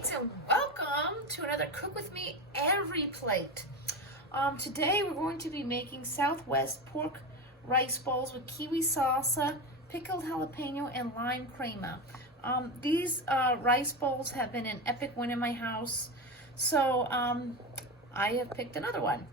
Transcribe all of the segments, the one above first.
Greetings and welcome to another Cook With Me Every Plate. Today we're going to be making Southwest pork rice bowls with kiwi salsa, pickled jalapeno, and lime crema. These rice bowls have been an epic win in my house, so I have picked another one.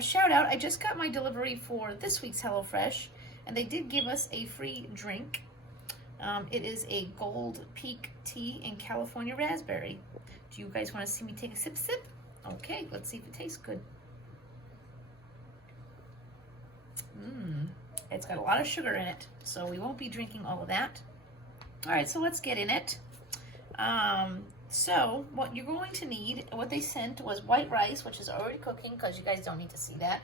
Shout out, I just got my delivery for this week's HelloFresh, and they did give us a free drink. It is a Gold Peak tea in California raspberry. Do you guys want to see me take a sip? Okay, let's see if it tastes good. It's got a lot of sugar in it, so we won't be drinking all of that. All right, so let's get in it. So what you're going to need, what they sent was white rice, which is already cooking because you guys don't need to see that.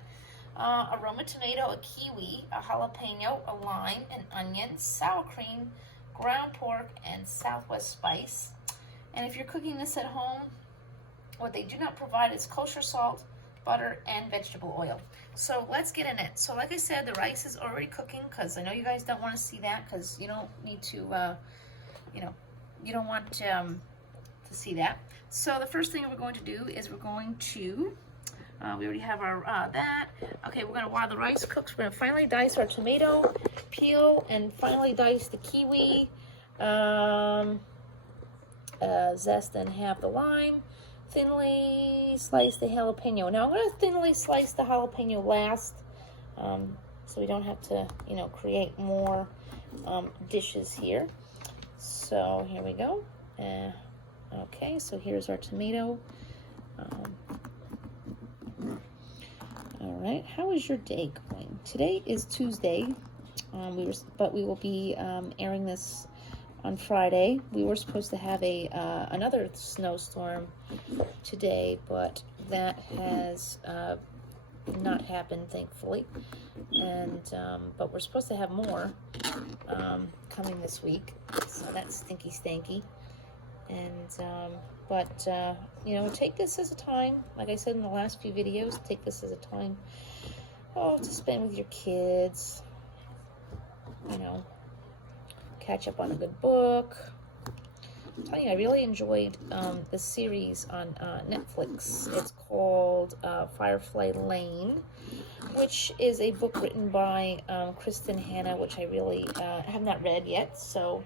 A Roma tomato, a kiwi, a jalapeno, a lime, an onion, sour cream, ground pork, and Southwest spice. And if you're cooking this at home, what they do not provide is kosher salt, butter, and vegetable oil. So let's get in it. So like I said, the rice is already cooking because I know you guys don't want to see that because you don't need to, you don't want to see that. So the first thing we're going to do is we're going to we already have our that. Okay, we're gonna, while the rice cooks, we're gonna finely dice our tomato, peel and finely dice the kiwi, zest and half the lime, thinly slice the jalapeno. Now I'm gonna thinly slice the jalapeno last, so we don't have to, create more dishes here. So here we go. Okay, so here's our tomato. All right, how is your day going? Today is Tuesday, but we will be airing this on Friday. We were supposed to have another snowstorm today, but that has not happened, thankfully. And but we're supposed to have more coming this week, so that's stinky stanky. And but take this as a time, like I said in the last few videos, take this as a time to spend with your kids, catch up on a good book. I'm telling you, I really enjoyed the series on Netflix. It's called Firefly Lane, which is a book written by Kristen Hanna, which I really have not read yet, so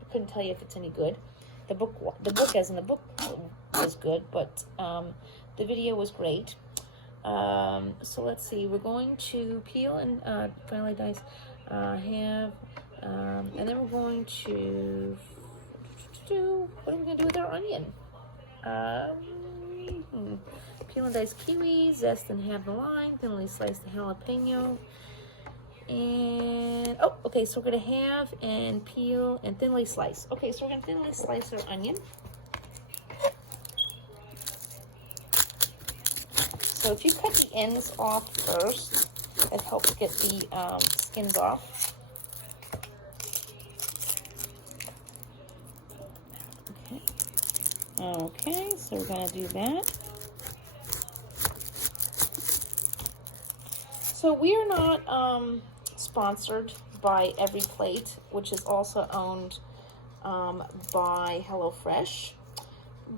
I couldn't tell you if it's any good. The book as in the book was good, but the video was great. So let's see, we're going to peel and finally dice, and then we're going to do, what are we going to do with our onion? Peel and dice kiwi, zest and half the lime, thinly slice the jalapeno. And, okay, so we're going to have and peel and thinly slice. Okay, so we're going to thinly slice our onion. So if you cut the ends off first, that helps get the skins off. Okay, so we're going to do that. So we are not sponsored by Every Plate, which is also owned by HelloFresh,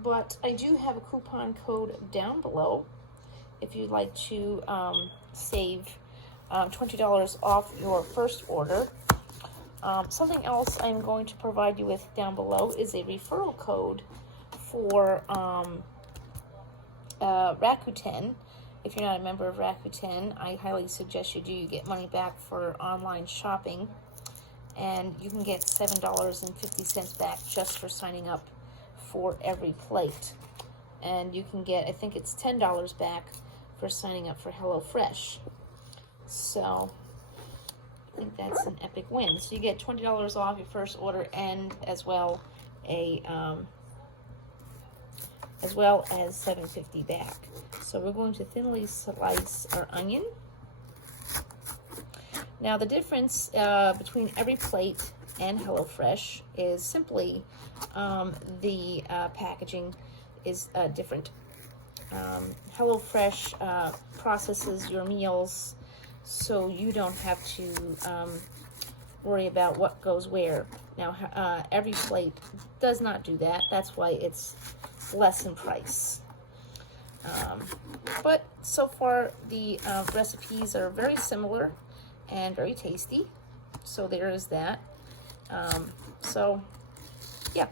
but I do have a coupon code down below if you'd like to save $20 off your first order. Something else I'm going to provide you with down below is a referral code for Rakuten. If you're not a member of Rakuten, I highly suggest you do. You get money back for online shopping, and you can get $7.50 back just for signing up for Every Plate. And you can get, I think it's $10 back for signing up for HelloFresh. So I think that's an epic win. So you get $20 off your first order, and as well as $7.50 back. So we're going to thinly slice our onion. Now the difference between Every Plate and HelloFresh is simply the packaging is different. HelloFresh processes your meals so you don't have to worry about what goes where. Now, every plate does not do that. That's why it's less in price. But so far, the recipes are very similar and very tasty. So there is that. So, yeah.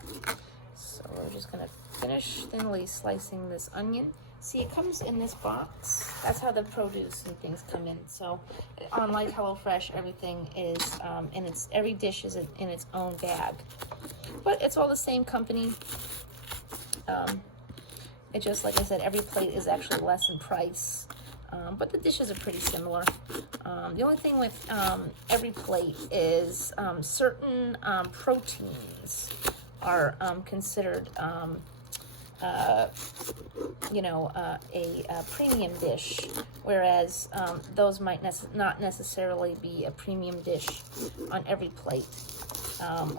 So we're just going to finish thinly slicing this onion. See, it comes in this box. That's how the produce and things come in. So, unlike HelloFresh, everything is every dish is in its own bag. But it's all the same company. It just, like I said, every plate is actually less in price. But the dishes are pretty similar. The only thing with every plate is certain proteins are considered a premium dish, whereas those might not necessarily be a premium dish on every plate.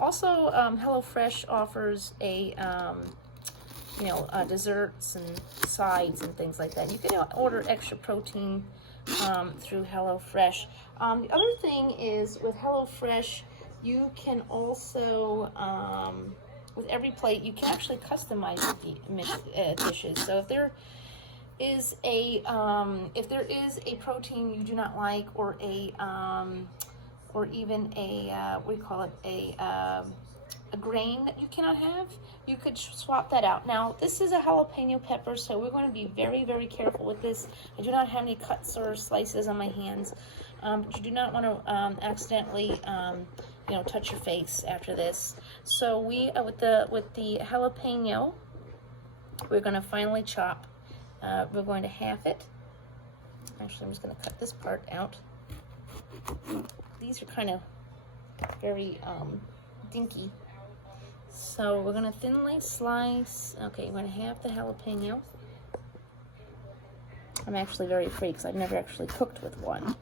Also, HelloFresh offers desserts and sides and things like that. You can order extra protein through HelloFresh. The other thing is with HelloFresh, you can also with every plate, you can actually customize the dishes. So if there is a protein you do not like, or even a grain that you cannot have, you could swap that out. Now, this is a jalapeno pepper, so we're going to be very, very careful with this. I do not have any cuts or slices on my hands, but you do not want to accidentally touch your face after this. So we with the jalapeno, we're going to finally chop. We're going to half it. Actually, I'm just going to cut this part out. These are kind of very dinky. So we're going to thinly slice. Okay, we're going to half the jalapeno. I'm actually very afraid because I've never actually cooked with one.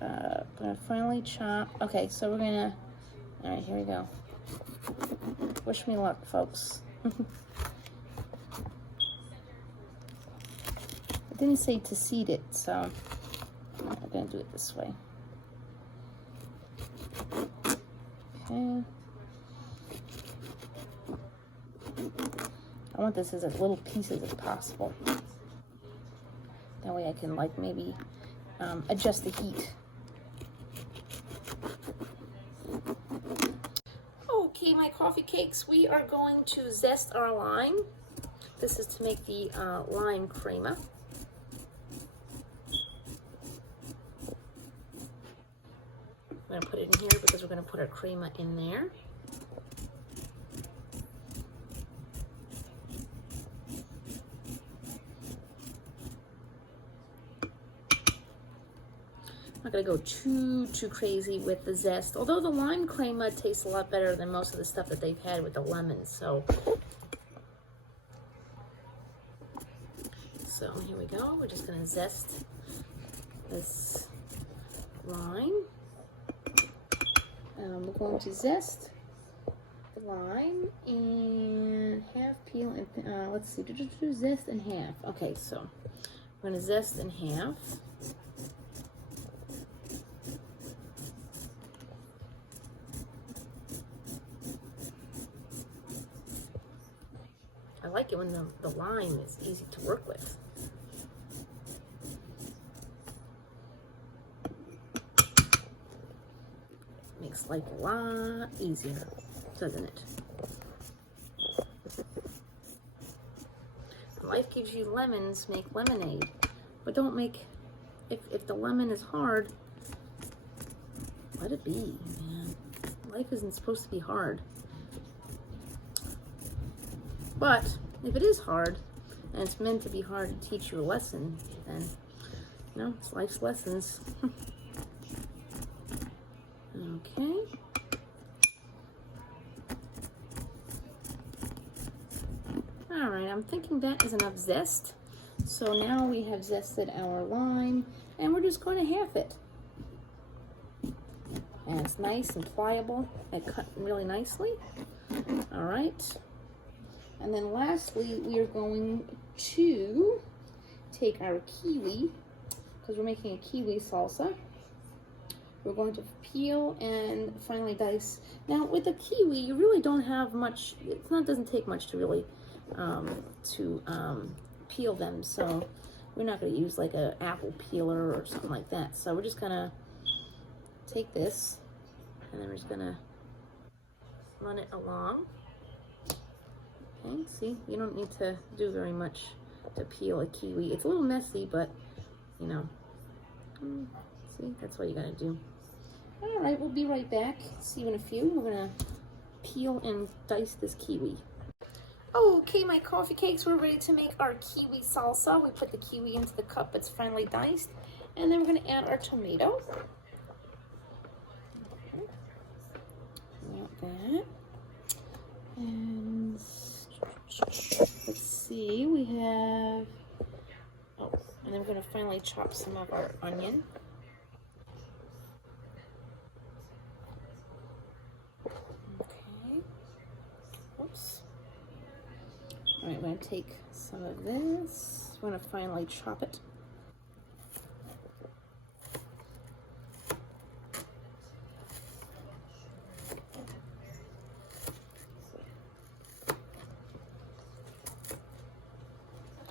I'm going to finally chop. Okay, so we're going to... All right, here we go. Wish me luck, folks. It didn't say to seed it, so I'm going to do it this way. Okay. I want this as little pieces as possible. That way I can maybe adjust the heat. Okay, my coffee cakes, we are going to zest our lime. This is to make the lime crema. I'm going to put it in here because we're going to put our crema in there. I'm not going to go too crazy with the zest, although the lime crema tastes a lot better than most of the stuff that they've had with the lemons. So here we go. We're just going to zest this lime. We're going to zest the lime and half peel and let's see, zest in half. Okay, so we're going to zest in half. I like it when the lime is easy to work with. Makes life a lot easier, doesn't it? Life gives you lemons, make lemonade. But don't make, if the lemon is hard, let it be, man. Life isn't supposed to be hard. But if it is hard, and it's meant to be hard to teach you a lesson, then, it's life's lessons. Okay. All right, I'm thinking that is enough zest. So now we have zested our lime, and we're just going to half it. And it's nice and pliable. It cut really nicely. All right. And then lastly, we are going to take our kiwi, because we're making a kiwi salsa. we're going to peel and finally dice. Now with the kiwi, you really don't have much, doesn't take much to really peel them, so we're not going to use like an apple peeler or something like that. So we're just gonna take this and then we're just gonna run it along. Okay, see, you don't need to do very much to peel a kiwi. It's a little messy, but you know, see, that's what you gotta do. All right, we'll be right back. See you in a few. We're gonna peel and dice this kiwi. Okay, my coffee cakes, we're ready to make our kiwi salsa. We put the kiwi into the cup, it's finely diced. And then we're gonna add our tomato. Like that. And let's see, we have, and then we're gonna finally chop some of our onion. Okay, oops. All right, I'm going to take some of this. I'm going to finally chop it.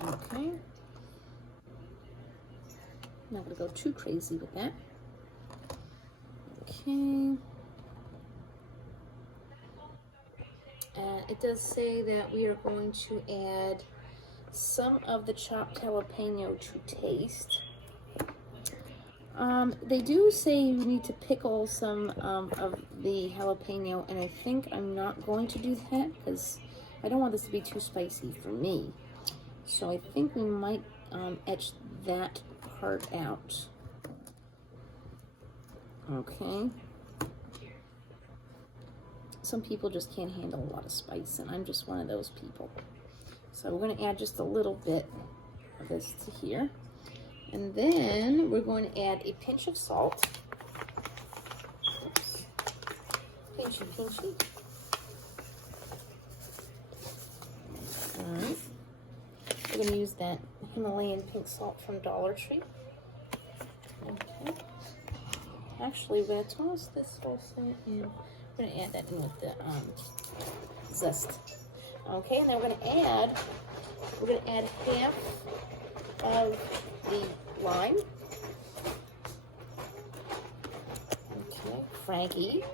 Okay. Not going to go too crazy with that. Okay. And it does say that we are going to add some of the chopped jalapeno to taste. They do say you need to pickle some of the jalapeno, and I think I'm not going to do that because I don't want this to be too spicy for me. So I think we might etch that part out. Okay. Some people just can't handle a lot of spice, and I'm just one of those people. So we're going to add just a little bit of this to here. And then we're going to add a pinch of salt. Oops. Pinchy, pinchy. All right. We're going to use that Himalayan pink salt from Dollar Tree. Okay. Actually, we're going to toss this whole thing in. We're going to add that in with the zest. Okay, and then we're going to add half of the lime. Okay, Frankie.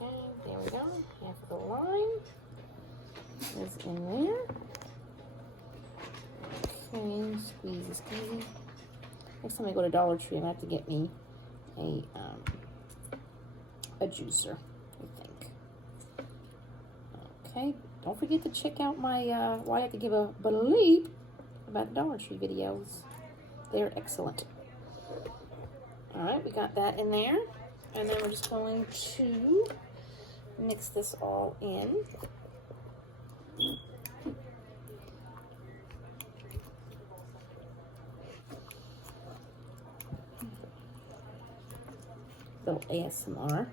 Okay, there we go. Half of the lime is in there. Okay, squeeze, squeeze. Next time I go to Dollar Tree, I'm going to have to get me a juicer, I think. Okay, don't forget to check out my, why I have to give a bleep about Dollar Tree videos. They're excellent. All right, we got that in there. And then we're just going to mix this all in. Little ASMR.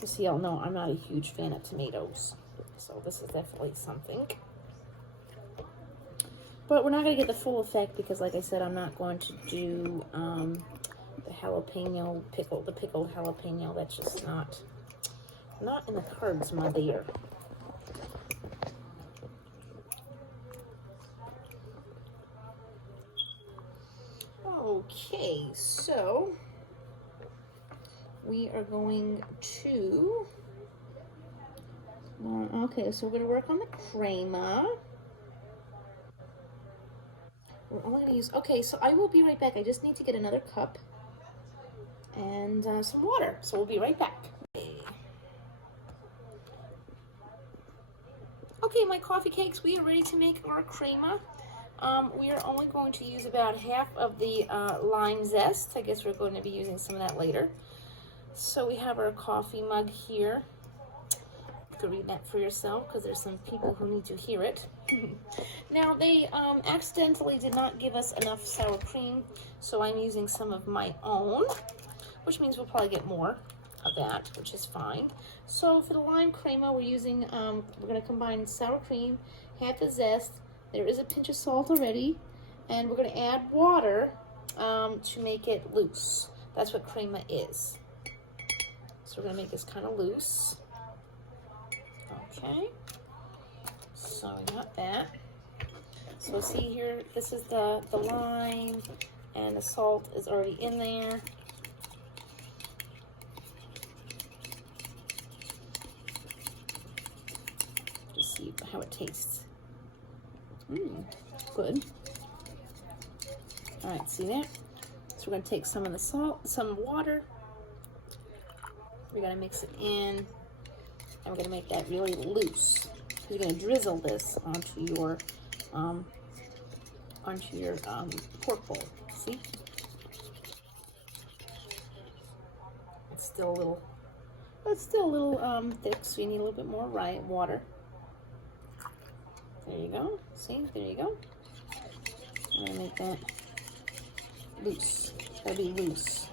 Just so y'all know, I'm not a huge fan of tomatoes. So this is definitely something. But we're not going to get the full effect because, like I said, I'm not going to do the jalapeno pickle, the pickled jalapeno. That's just not in the cards, my dear. Okay, so we are going to, okay, so we're going to work on the crema. We're only going to use, okay, so I will be right back. I just need to get another cup and some water. So we'll be right back. Okay, my coffee cakes, we are ready to make our crema. We are only going to use about half of the lime zest. I guess we're going to be using some of that later. So we have our coffee mug here. You can read that for yourself because there's some people who need to hear it. Now they accidentally did not give us enough sour cream, so I'm using some of my own, which means we'll probably get more of that, which is fine. So for the lime crema, we're using, we're going to combine sour cream, half the zest. There is a pinch of salt already, and we're going to add water to make it loose. That's what crema is. So we're gonna make this kind of loose. Okay. So we got that. So see here, this is the lime, and the salt is already in there. Just see how it tastes. Good. All right, see that? So we're gonna take some of the salt, some water. We're gonna mix it in, and we're gonna make that really loose. You're gonna drizzle this onto your pork bowl. See? It's still a little thick, so you need a little bit more water. There you go. See? There you go. I'm gonna make that loose. That'll be loose.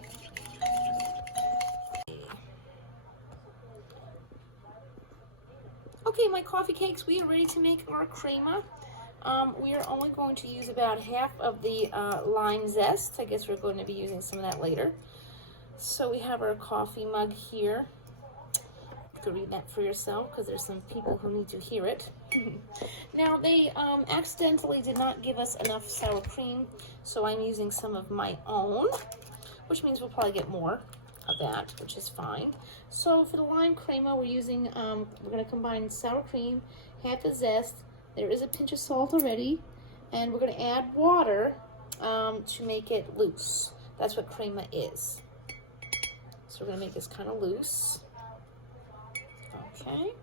Okay, my coffee cakes, we are ready to make our crema. We are only going to use about half of the lime zest. I guess we're going to be using some of that later. So we have our coffee mug here. You can read that for yourself because there's some people who need to hear it. Now, they accidentally did not give us enough sour cream, so I'm using some of my own, which means we'll probably get more of that, which is fine. So for the lime crema, we're using, we're going to combine sour cream, half the zest. There is a pinch of salt already, and we're going to add water to make it loose. That's what crema is. So we're going to make this kind of loose. Okay.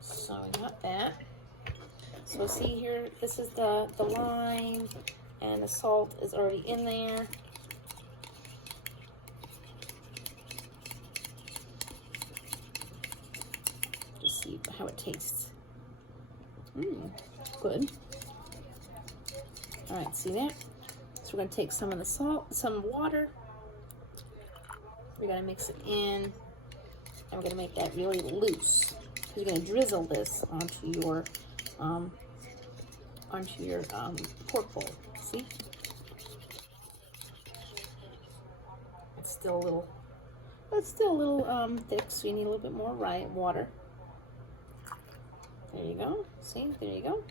So we got that. So see here, this is the lime, and the salt is already in there. Just see how it tastes. Good. All right, see that? So we're gonna take some of the salt, some water. We're gonna mix it in, and we're gonna make that really loose. You're gonna drizzle this onto your pork bowl. See? It's still a little thick, so you need a little bit more water. There you go. See? There you go.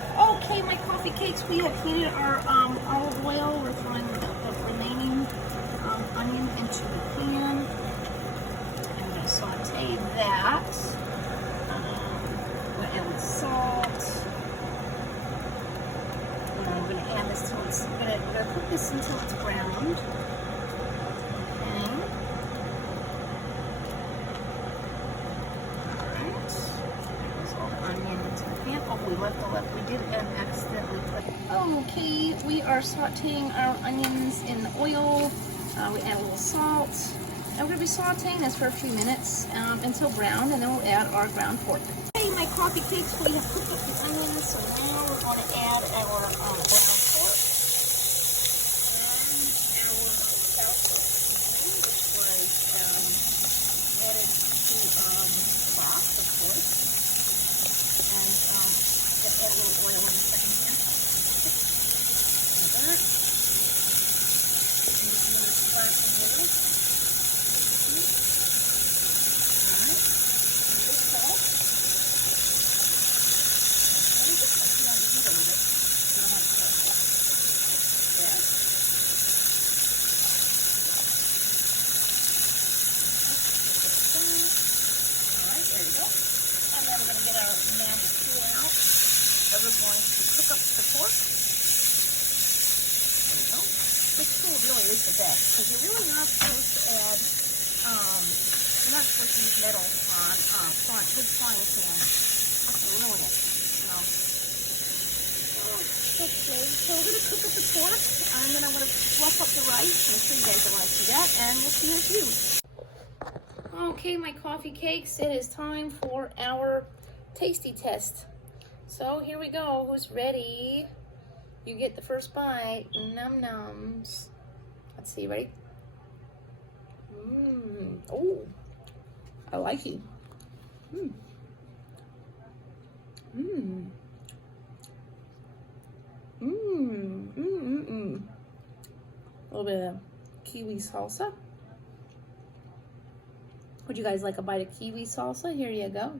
Okay, my coffee cakes, we have heated our olive oil. We're throwing the remaining onion into the pan. I'm going to saute that. We're going to add salt. And we're going to add this till it's, we're going to cook this until it's browned. We did accidentally put. Okay, we are sauteing our onions in the oil. We add a little salt. And we're going to be sauteing this for a few minutes until brown, and then we'll add our ground pork. Okay, my coffee cakes, we have cooked up the onions, so now we're going to add our ground pork. And our sour pork, which was added to broth, of course. And just add a little oil in a second here. Like that. And just a little splash of oil. Alright. And a little salt. Okay, just let you on the heat a little bit. You don't want to cook. There. Alright, there you go. And then we're going to get our mashed tool out. So we're going to cook up the pork. There you go. This tool really is the best because you're really not supposed to add, you're not supposed to use metal on wood frying pan. You're ruining it, you know. Okay, so we're going to cook up the pork, and then I'm going to fluff up the rice. I'm sure you guys don't want to see that, and we'll see you in a few. Okay, my coffee cakes, it is time for our tasty test. So here we go. Who's ready? You get the first bite. Num nums. Let's see, ready? Oh, I like it. little bit of kiwi salsa. Would you guys like a bite of kiwi salsa? Here you go.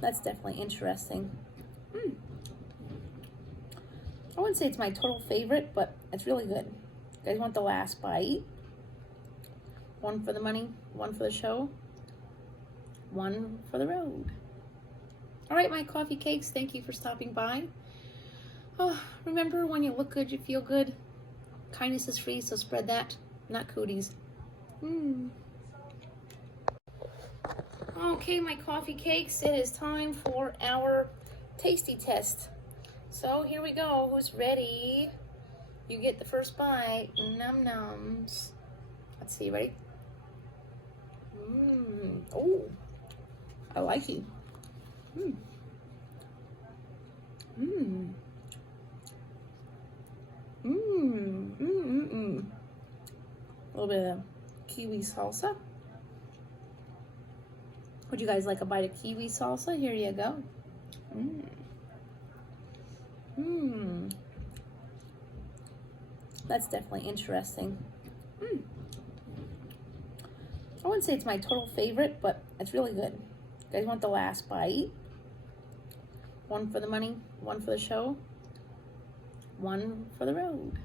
That's definitely interesting. I wouldn't say it's my total favorite, but it's really good. You guys want the last bite? One for the money, one for the show, one for the road. All right, my coffee cakes, thank you for stopping by. Oh, remember, when you look good, you feel good. Kindness is free, so spread that, not cooties. Okay, my coffee cakes, it is time for our tasty test. So here we go. Who's ready? You get the first bite. Num nums. Let's see, ready? Oh, I like it. A little bit of kiwi salsa. Would you guys like a bite of kiwi salsa? Here you go. That's definitely interesting. I wouldn't say it's my total favorite, but it's really good. You guys want the last bite? One for the money, one for the show, one for the road.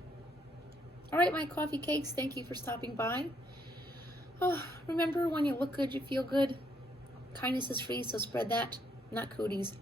All right, my coffee cakes, thank you for stopping by. Oh, remember, when you look good, you feel good. Kindness is free, so spread that, not cooties.